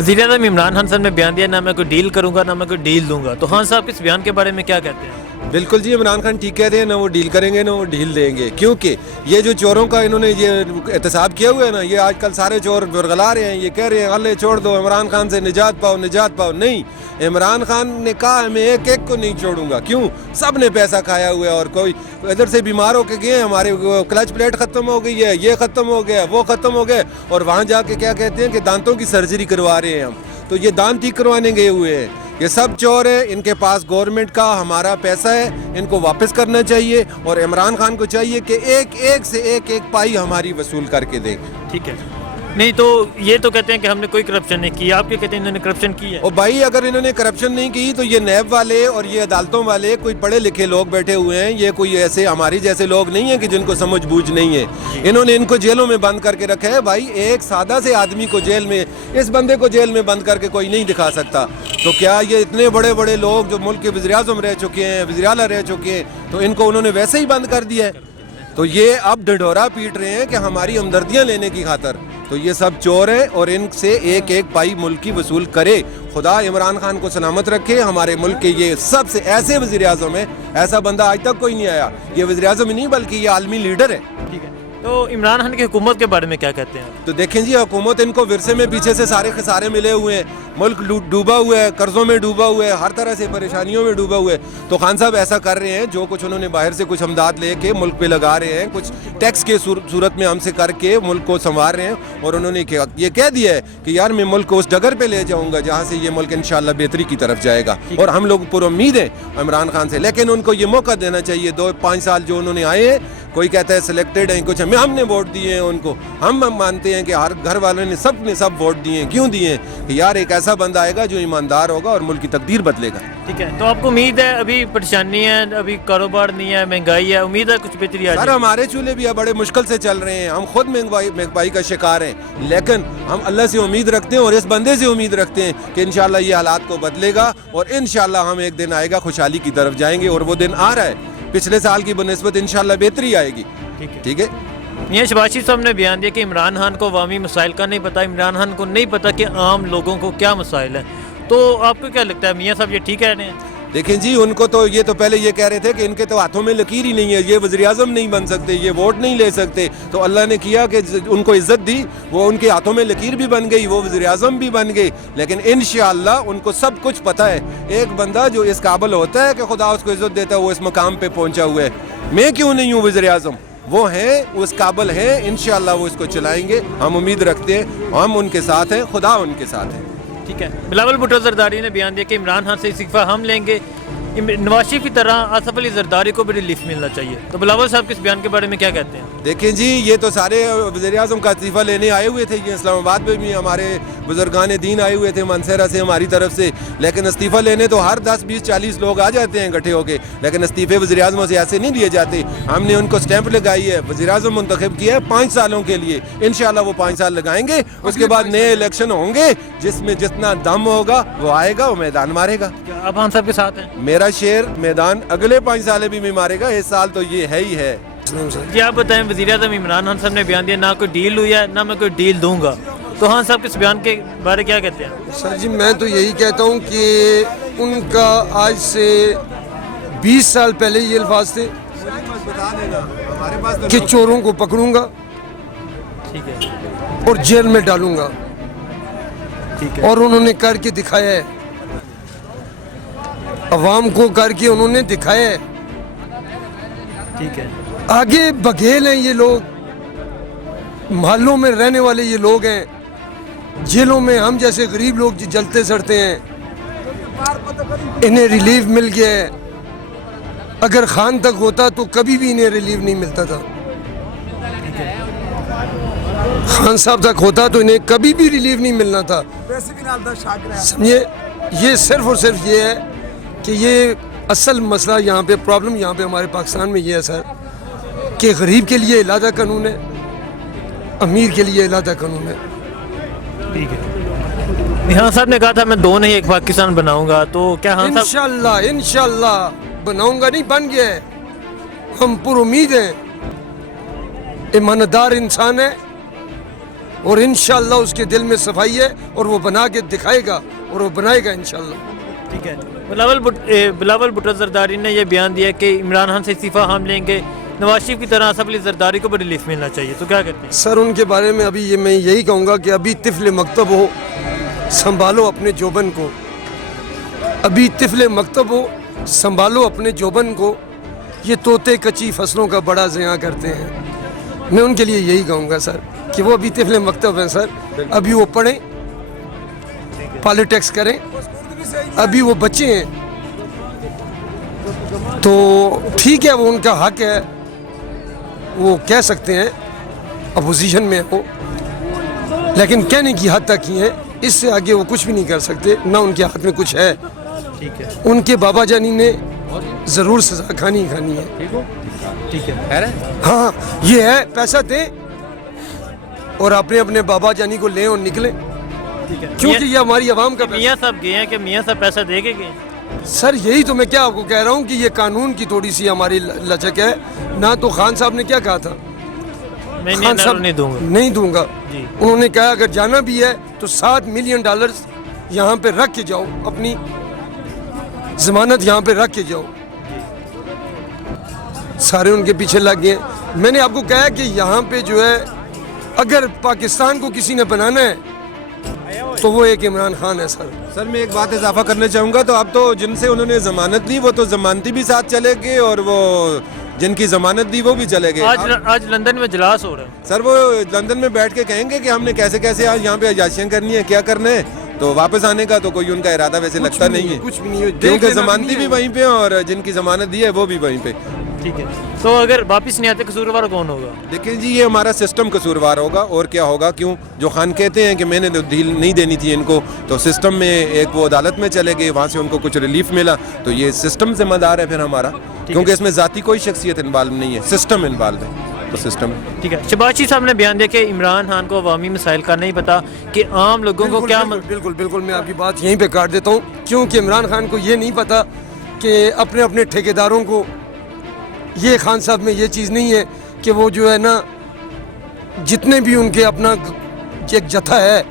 वज़ीर आज़म इमरान खान साहब ने बयान दिया ना मैं कोई डील करूंगा ना मैं कोई डील दूंगा, तो खान साहब इस बयान के बारे में क्या कहते हैं? बिल्कुल जी, इमरान खान ठीक कहते हैं, ना वो डील करेंगे ना वो डील देंगे, क्योंकि ये जो चोरों का इन्होंने ये एहतसाब किया हुआ है ना, ये आजकल सारे चोर बुरगला रहे हैं, ये कह रहे हैं अल्लाह छोड़ दो, इमरान खान से निजात पाओ निजात पाओ। नहीं, इमरान खान ने कहा मैं एक एक को नहीं छोड़ूंगा। क्यों? सब ने पैसा खाया हुआ है, और कोई इधर से बीमार होके गए, हमारे क्लच प्लेट ख़त्म हो गई है, ये ख़त्म हो गया, वो ख़त्म हो गया, और वहाँ जाके क्या कहते हैं कि दांतों की सर्जरी करवा रहे हैं हम, तो ये दांत ठीक करवाने गए हुए हैं। ये सब चोर है, इनके पास गवर्नमेंट का हमारा पैसा है, इनको वापस करना चाहिए, और इमरान खान को चाहिए कि एक एक से एक एक पाई हमारी वसूल करके दे। ठीक है, नहीं तो ये तो कहते हैं कि हमने कोई करप्शन नहीं की, आप क्या कहते हैं इन्होंने करप्शन की है? और भाई अगर इन्होंने करप्शन नहीं की तो ये नैब वाले और ये अदालतों वाले कोई पढ़े लिखे लोग बैठे हुए हैं, ये कोई ऐसे हमारी जैसे लोग नहीं है कि जिनको समझ बूझ नहीं है। इन्होंने इनको जेलों में बंद करके रखा है। भाई एक सादा से आदमी को जेल में, इस बंदे को जेल में बंद करके कोई नहीं दिखा सकता, तो क्या ये इतने बड़े बड़े लोग जो मुल्क के वज़ीर-ए-आज़म रह चुके हैं, वज़ीर आला रह चुके हैं, तो इनको उन्होंने वैसे ही बंद कर दिया है। तो ये अब ढिढोरा पीट रहे हैं कि हमारी हमदर्दियाँ लेने की खातर। तो ये सब चोर हैं और इनसे एक एक पाई मुल्क की वसूल करे। खुदा इमरान खान को सलामत रखे। हमारे मुल्क के ये सबसे ऐसे वज़ीर आज़म है, ऐसा बंदा आज तक कोई नहीं आया। ये वज़ीर आज़म ही नहीं बल्कि ये आलमी लीडर है। ठीक है, तो इमरान खान की हुकूमत के बारे में क्या कहते हैं? तो देखें जी, हुकूमत इनको विरसे में पीछे से सारे खसारे मिले हुए हैं, मुल्क डूबा हुआ है, कर्जों में डूबा हुआ है, हर तरह से परेशानियों में डूबा हुआ है। तो खान साहब ऐसा कर रहे हैं, जो कुछ उन्होंने बाहर से कुछ हमदाद लेके मुल्क पे लगा रहे हैं, कुछ टैक्स के सूरत में हमसे करके मुल्क को संवार रहे हैं, और उन्होंने ये कह दिया है कि यार मैं मुल्क को उस जगह पे ले जाऊंगा जहाँ से ये मुल्क इंशाल्लाह बेहतरी की तरफ जाएगा। और हम लोग पूरी उम्मीद है इमरान खान से, लेकिन उनको ये मौका देना चाहिए। 2-5 साल जो उन्होंने आए हैं, कोई कहता है सिलेक्टेड हैं, कुछ हमने वोट दिए हैं उनको। हम मानते हैं कि हर घर वालों ने सब वोट दिए हैं। क्यों दिए हैं? कि यार एक ऐसा बंदा आएगा जो ईमानदार होगा और मुल्क की तकदीर बदलेगा। ठीक है, तो आपको उम्मीद है? अभी परेशानी है, अभी कारोबार नहीं है, महंगाई है, उम्मीद है कुछ बेहतरी आ जाए? सर हमारे चूल्हे भी अब बड़े मुश्किल से चल रहे हैं, हम खुद महंगाई का शिकार हैं, लेकिन हम अल्लाह से उम्मीद रखते हैं और इस बंदे से उम्मीद रखते हैं कि इंशाल्लाह ये हालात को बदलेगा, और इंशाल्लाह हम एक दिन आएगा खुशहाली की तरफ जाएंगे, और वो दिन आ रहा है। पिछले साल की बनिस्बत इंशाल्लाह बेहतरी आएगी। ठीक है। ये शबाशी साहब ने बयान दिया कि इमरान खान को अवामी मसाइल का नहीं पता, इमरान खान को नहीं पता कि आम लोगों को क्या मसाइल है। तो आपको क्या लगता है, मियाँ साहब ये ठीक कह रहे हैं? देखें जी, उनको तो ये तो पहले ये कह रहे थे कि इनके तो हाथों में लकीर ही नहीं है, ये वज़ीर आज़म नहीं बन सकते, ये वोट नहीं ले सकते। तो अल्लाह ने किया कि उनको इज्जत दी, वो उनके हाथों में लकीर भी बन गई, वो वज़ीर आज़म भी बन गए। लेकिन इंशाअल्लाह उनको सब कुछ पता है। एक बंदा जो इस काबिल होता है कि खुदा उसको इज्जत देता है, वो इस मकाम पे पहुंचा हुआ है। मैं क्यों नहीं हूँ वज़ीर आज़म? वो हैं, उस काबिल हैं, इंशाअल्लाह वो इसको चलाएंगे। हम उम्मीद रखते हैं, हम उनके साथ हैं, खुदा उनके साथ है। ठीक है। बिलावल भुट्टो ज़रदारी ने बयान दिया कि इमरान खान से इस्तीफा हम लेंगे, नवाज शरीफ की तरह आसफ अली ज़रदारी को भी रिलीफ मिलना चाहिए। तो बिलावल साहब किस बयान के बारे में क्या कहते हैं? देखें जी, ये तो सारे वज़ीर आज़म का इस्तीफ़ा लेने आए हुए थे। ये इस्लामाबाद में भी हमारे बुजुर्गान दीन आए हुए थे मनसेरा से, हमारी तरफ से। लेकिन इस्तीफ़ा लेने तो हर 10, 20, 40 लोग आ जाते हैं इकट्ठे होके, लेकिन इस्तीफ़े वज़ीर आज़मों से ऐसे नहीं लिए जाते। हमने उनको स्टैंप लगाई है, वज़ीर आज़म मुंतखब किया है 5 सालों के लिए। इंशाअल्लाह वो 5 साल लगाएंगे, उसके बाद नए इलेक्शन होंगे, जिसमें जितना दम होगा वो आएगा, वो मैदान मारेगा। आप खान साहब के साथ हैं? मेरा शेर मैदान अगले 5 साल भी मारेगा, इस साल तो ये है ही है। जी आप बताएं, वज़ीर आज़म इमरान खान साहब ने बयान दिया ना कोई डील हुई है ना मैं कोई डील दूंगा, तो खान साहब किस बयान के बारे क्या कहते हैं? सर जी मैं तो यही कहता हूँ कि उनका आज से 20 साल पहले ये अल्फाज थे कि चोरों को पकड़ूंगा, ठीक है, और जेल में डालूंगा। ठीक है, और उन्होंने करके दिखाया है, अवाम को करके उन्होंने दिखाया है। ठीक है, आगे बघेल हैं ये लोग, मोहल्लों में रहने वाले ये लोग हैं, जेलों में हम जैसे गरीब लोग जलते सड़ते हैं, इन्हें रिलीफ मिल गया है। अगर खान तक होता तो कभी भी इन्हें रिलीफ नहीं मिलता था। खान साहब तक होता तो इन्हें कभी भी रिलीफ नहीं मिलना था। समझे, ये सिर्फ और सिर्फ ये है कि ये असल मसला यहाँ पे, प्रॉब्लम यहाँ पे हमारे पाकिस्तान में ये है सर कि गरीब के लिए अलहदा कानून है, अमीर के लिए अलहदा कानून है। ठीक है। निहान साहब ने कहा था मैं 2 नहीं 1 पाकिस्तान बनाऊंगा, तो क्या खान साहब? इंशाल्लाह बनाऊंगा, नहीं बन गया है। हम पुर उम्मीद हैं, ईमानदार इंसान है, اور انشاءاللہ اس کے دل میں صفائی ہے اور وہ بنا کے دکھائے گا اور وہ بنائے گا انشاءاللہ. ٹھیک ہے. بلاول بھٹو زرداری نے یہ بیان دیا کہ عمران خان سے استعفیٰ ہم لیں گے, نواز شریف کی طرح آصف علی زرداری کو بھی ریلیف ملنا چاہیے, تو کیا کہتے ہیں؟ سر ان کے بارے میں ابھی میں یہی کہوں گا کہ ابھی طفل مکتب ہو, سنبھالو اپنے جوبن کو. ابھی طفل مکتب ہو, سنبھالو اپنے جوبن کو. یہ طوطے کچی فصلوں کا بڑا زیاں کرتے ہیں. میں ان کے لیے یہی کہوں گا سر کہ وہ ابھی طفل مکتب ہیں سر, ابھی وہ پڑھیں, پالیٹکس کریں, ابھی وہ بچے ہیں. تو ٹھیک ہے, وہ ان کا حق ہے, وہ کہہ سکتے ہیں اپوزیشن میں ہو, لیکن کہنے کی حد تک ہی ہے, اس سے آگے وہ کچھ بھی نہیں کر سکتے, نہ ان کے ہاتھ میں کچھ ہے. ٹھیک ہے. ان کے بابا جانی نے ضرور سزا کھانی ہے. ٹھیک ہے. ہاں یہ ہے, پیسہ دیں اور اپنے بابا جانی کو لیں اور نکلیں, کیونکہ یہ ہماری عوام کا میاں صاحب گئے ہیں کہ میاں صاحب پیسہ دے کے گئے. سر یہی تو میں کیا آپ کو کہہ رہا ہوں کہ یہ قانون کی تھوڑی سی ہماری لچک ہے. نہ تو خان صاحب نے کیا کہا تھا, خان صاحب نہیں دوں گا. انہوں نے کہا اگر جانا بھی ہے تو $7 ملین یہاں پہ رکھ کے جاؤ, اپنی ضمانت یہاں پہ رکھ کے جاؤ. سارے ان کے پیچھے لگ گئے. میں نے آپ کو کہا کہ یہاں پہ جو ہے اگر پاکستان کو کسی نے بنانا ہے تو وہ ایک عمران خان ہے. سر میں ایک بات اضافہ کرنا چاہوں گا, تو اب تو جن سے انہوں نے ضمانت لی وہ تو ضمانتی بھی ساتھ چلے گئے, اور وہ جن کی ضمانت دی وہ بھی چلے گئے. آج لندن میں اجلاس ہو رہا ہے سر, وہ لندن میں بیٹھ کے کہیں گے کہ ہم نے کیسے کیسے آج یہاں پہ عیاشیاں کرنی ہے, کیا کرنا ہے, تو واپس آنے کا تو کوئی ان کا ارادہ ویسے لگتا نہیں ہے. کچھ بھی نہیں ہے, کیونکہ ضمانتی بھی وہیں پہ اور جن کی ضمانت دی ہے وہ بھی وہیں پہ. ٹھیک ہے. تو اگر واپس نہیں آتے قصوروار کون ہوگا؟ دیکھیں جی, یہ ہمارا سسٹم قصوروار ہوگا, اور کیا ہوگا. کیوں جو خان کہتے ہیں کہ میں نے ڈیل نہیں دینی تھی ان کو, تو سسٹم میں ایک وہ عدالت میں چلے گئے, وہاں سے ان کو کچھ ریلیف ملا, تو یہ سسٹم ذمہ دار ہے پھر ہمارا, کیونکہ اس میں ذاتی کوئی شخصیت انوالو نہیں ہے, سسٹم انوالو ہے, تو سسٹم. ٹھیک ہے. شہباز شریف صاحب نے بیان دیا کہ عمران خان کو عوامی مسائل کا نہیں پتا, کہ عام لوگوں کو کیا. بالکل میں آپ کی بات یہیں پہ کاٹ دیتا ہوں, کیونکہ عمران خان کو یہ نہیں پتا کہ اپنے ٹھیکیداروں کو, یہ خان صاحب میں یہ چیز نہیں ہے کہ وہ جو ہے نا جتنے بھی ان کے اپنا ایک جتھا ہے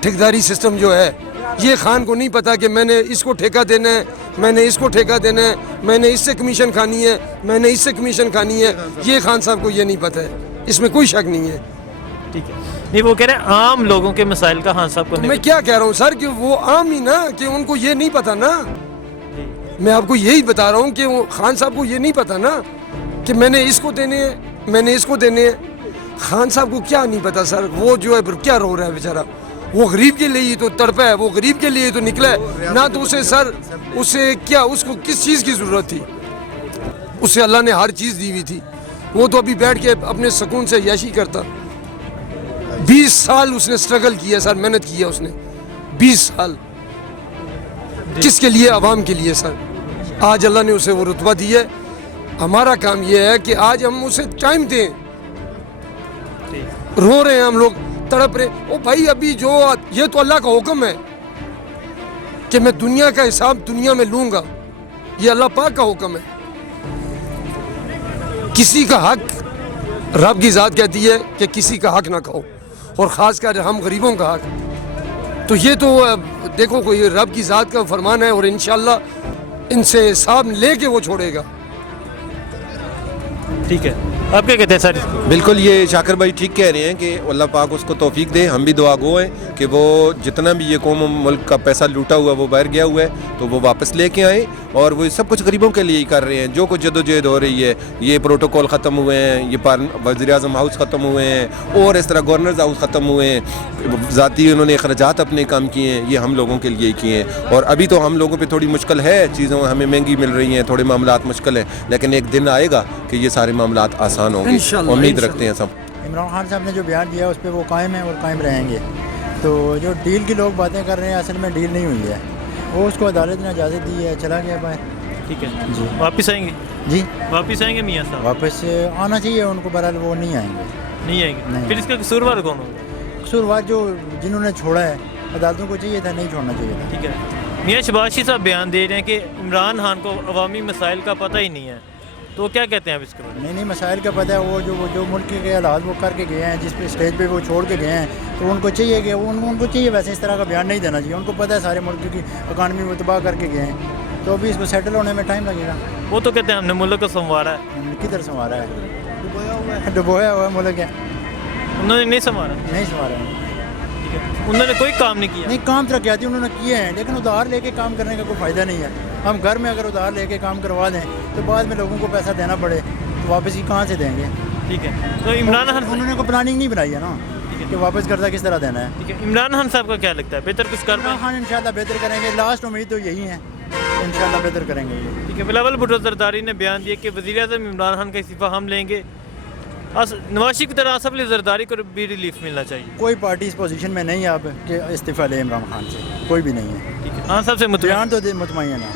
ٹھیکداری سسٹم جو ہے, یہ خان کو نہیں پتا کہ میں نے اس کو ٹھیکہ دینا ہے, میں نے اس کو ٹھیکہ دینا ہے, میں نے اس سے کمیشن کھانی ہے, میں نے اس سے کمیشن کھانی ہے. یہ خان صاحب کو یہ نہیں پتا ہے, اس میں کوئی شک نہیں ہے. ٹھیک ہے. نہیں, وہ کہہ رہے ہیں عام لوگوں کے مسائل کا خان صاحب کو نہیں. میں کیا کہہ رہا ہوں سر کہ وہ عام ہی نا, کہ ان کو یہ نہیں پتا نا. میں آپ کو یہی بتا رہا ہوں کہ خان صاحب کو یہ نہیں پتا نا کہ میں نے اس کو دینے ہیں, میں نے اس کو دینے ہیں. خان صاحب کو کیا نہیں پتا سر, وہ جو ہے کیا رو رہا ہے بیچارہ, وہ غریب کے لیے ہی تو تڑپا ہے, وہ غریب کے لیے تو نکلا ہے نہ, تو اسے سر اسے کیا, اس کو کس چیز کی ضرورت تھی, اسے اللہ نے ہر چیز دی ہوئی تھی. وہ تو ابھی بیٹھ کے اپنے سکون سے عیاشی کرتا. 20 سال اس نے سٹرگل کیا سر, محنت کی ہے اس نے 20 سال. کس کے لیے؟ عوام کے لیے سر. آج اللہ نے اسے وہ رتبہ دی ہے. ہمارا کام یہ ہے کہ آج ہم اسے ٹائم دیں. رو رہے ہیں ہم لوگ, تڑپ رہے, او بھائی ابھی جو یہ تو اللہ کا حکم ہے کہ میں دنیا کا حساب دنیا میں لوں گا, یہ اللہ پاک کا حکم ہے. کسی کا حق رب کی ذات کہتی ہے کہ کسی کا حق نہ کھاؤ, اور خاص کر ہم غریبوں کا حق. تو یہ تو دیکھو کوئی رب کی ذات کا فرمان ہے, اور انشاءاللہ ان سے حساب لے کے وہ چھوڑے گا. ٹھیک ہے, آپ کیا کہتے ہیں سر؟ بالکل, یہ شاکر بھائی ٹھیک کہہ رہے ہیں کہ اللہ پاک اس کو توفیق دے. ہم بھی دعا گو ہیں کہ وہ جتنا بھی یہ قوم و ملک کا پیسہ لوٹا ہوا وہ باہر گیا ہوا ہے تو وہ واپس لے کے آئیں, اور وہ سب کچھ غریبوں کے لیے ہی کر رہے ہیں. جو کچھ جدوجہد ہو رہی ہے, یہ پروٹوکول ختم ہوئے ہیں, یہ وزیر اعظم ہاؤس ختم ہوئے ہیں, اور اس طرح گورنرز ہاؤس ختم ہوئے ہیں, ذاتی انہوں نے اخراجات اپنے کام کیے ہیں, یہ ہم لوگوں کے لیے ہی کیے ہیں. اور ابھی تو ہم لوگوں پہ تھوڑی مشکل ہے, چیزیں ہمیں مہنگی مل رہی ہیں, تھوڑے معاملات مشکل ہیں, لیکن ایک دن آئے گا کہ یہ سارے معاملات آسان ہوں گے, امید رکھتے ہیں سب. عمران خان صاحب نے جو بیان دیا اس پہ وہ قائم ہیں اور قائم رہیں گے. تو جو ڈیل کی لوگ باتیں کر رہے ہیں, اصل میں ڈیل نہیں ہوئی ہے, وہ اس کو عدالت نے اجازت دی ہے, چلا گیا باہر. ٹھیک ہے جی, واپس آئیں گے؟ جی واپس آئیں گے میاں صاحب؟ واپس آنا چاہیے ان کو, بہرحال وہ نہیں آئیں گے. نہیں آئیں گے؟ پھر اس کا قصوروار کون ہوگا؟ قصوروار جو جنہوں نے چھوڑا ہے, عدالتوں کو چاہیے تھا, نہیں چھوڑنا چاہیے تھا. ٹھیک ہے. میاں شہباز شریف صاحب بیان دے رہے ہیں کہ عمران خان کو عوامی مسائل کا پتہ ہی نہیں ہے, تو क्या कहते हैं आप इसके बारे में? नहीं मसाइल का पता है, वो जो मुल्क के हालात वो करके गए हैं, जिस पे स्टेज पे वो छोड़ के गए हैं, तो उनको चाहिए कि उनको चाहिए वैसे इस तरह का बयान नहीं देना चाहिए। उनको पता है सारे मुल्क की इकानमी वो तबाह करके गए हैं, तो अभी इसको सेटल होने में टाइम लगेगा। वो तो कहते हैं हमने मुल्क को संवारा है, किधर संवारा है? डुबोया हुआ है मुल्क है, उन्होंने नहीं संवारा। नहीं संवारा है। ठीक है, उन्होंने कोई काम नहीं किया। नहीं, काम तरक्याती उन्होंने किए हैं, लेकिन उधार लेके काम करने का कोई फ़ायदा नहीं है। हम घर में अगर उधार लेके काम करवा दें तो बाद में लोगों को पैसा देना पड़े तो वापस ही कहाँ से देंगे? ठीक है, तो इमरान खान उन्होंने कोई प्लानिंग नहीं बनाई है ना कि वापस कर्जा किस तरह देना है। ठीक है, इमरान खान साहब का क्या लगता है, बेहतर कुछ कर इमरान पाए? खान इंशाल्लाह बेहतर करेंगे, लास्ट उम्मीद तो यही है, इंशाल्लाह बेहतर करेंगे ये। ठीक है, बिलावल भुट्टो जरदारी ने बयान दिया कि वज़ीर-ए-आज़म इमरान खान का इस्तीफ़ा हम लेंगे, नवाज शरीफ की तरह आसिफ अली जरदारी को भी रिलीफ मिलना चाहिए। कोई पार्टी इस पोजीशन में नहीं है अब कि इस्तीफ़ा ले इमरान खान से, कोई भी नहीं है। ठीक है, खान साहब से मुतमईन बयान तो मुतमईन है।